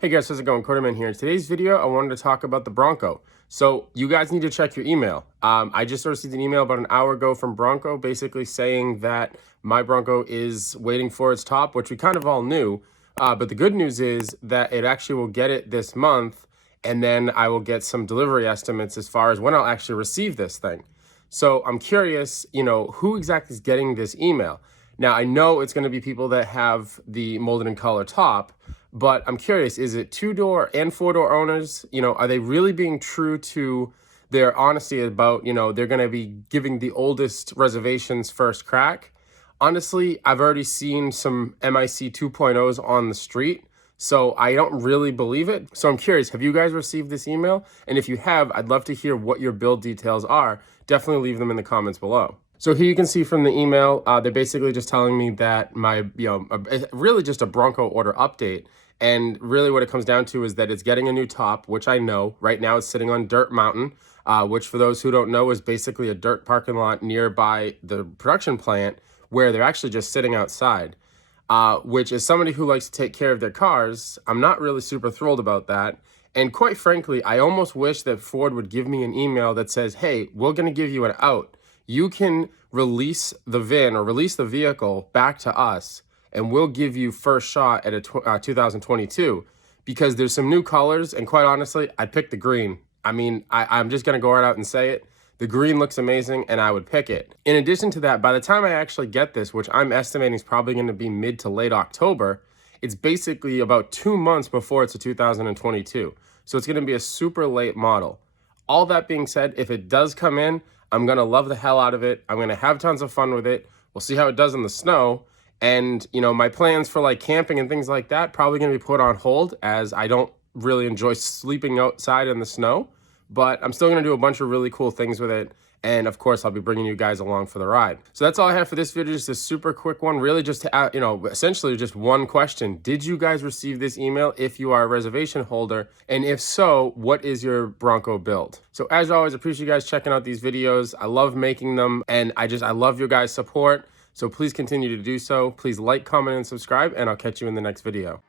Hey guys, how's it going? CoderMan here. In today's video, I wanted to talk about the Bronco. So you guys need to check your email. I just received an email about an hour ago from Bronco, basically saying that my Bronco is waiting for its top, which we kind of all knew. But the good news is that it actually will get it this month, and then I will get some delivery estimates as far as when I'll actually receive this thing. So I'm curious, who exactly is getting this email? Now, I know it's going to be people that have the molded in color top, but I'm curious, is it two-door and four-door owners? Are they really being true to their honesty about, they're going to be giving the oldest reservations first crack? Honestly, I've already seen some MIC 2.0s on the street, so I don't really believe it. So I'm curious, have you guys received this email? And if you have, I'd love to hear what your build details are. Definitely leave them in the comments below. So here you can see from the email, they're basically just telling me that my, really just a Bronco order update. And really what it comes down to is that it's getting a new top, which I know. Right now it's sitting on dirt mountain, which for those who don't know is basically a dirt parking lot nearby the production plant where they're actually just sitting outside. Which as somebody who likes to take care of their cars, I'm not really super thrilled about that. And quite frankly, I almost wish that Ford would give me an email that says, hey, we're going to give you an out. You can release the VIN or release the vehicle back to us, and we'll give you first shot at a 2022, because there's some new colors, and quite honestly, I'd pick the green. I mean, I'm just going to go right out and say it. The green looks amazing, and I would pick it. In addition to that, by the time I actually get this, which I'm estimating is probably going to be mid to late October, it's basically about 2 months before it's a 2022. So it's going to be a super late model. All that being said, if it does come in, I'm going to love the hell out of it. I'm going to have tons of fun with it. We'll see how it does in the snow. And, my plans for like camping and things like that probably going to be put on hold, as I don't really enjoy sleeping outside in the snow. But I'm still going to do a bunch of really cool things with it. And of course, I'll be bringing you guys along for the ride. So that's all I have for this video. Just a super quick one, really just to, essentially just one question. Did you guys receive this email if you are a reservation holder? And if so, what is your Bronco build? So as always, appreciate you guys checking out these videos. I love making them, and I love your guys' support. So please continue to do so. Please like, comment, and subscribe, and I'll catch you in the next video.